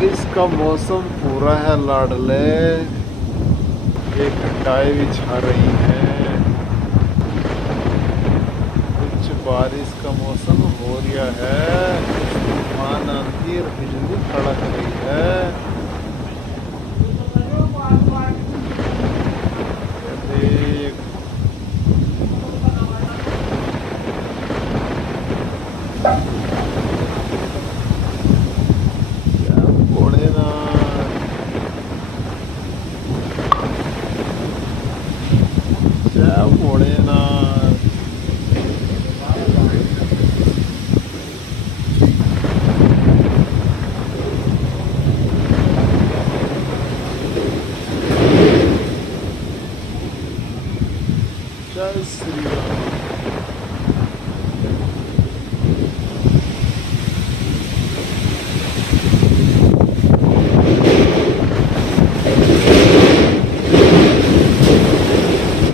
बारिश का मौसम पूरा है लाडले, ये घटाएं भी छा रही है। कुछ बारिश का मौसम हो रहा है, कुछ तूफान आंधी और बिजली कड़क रही है।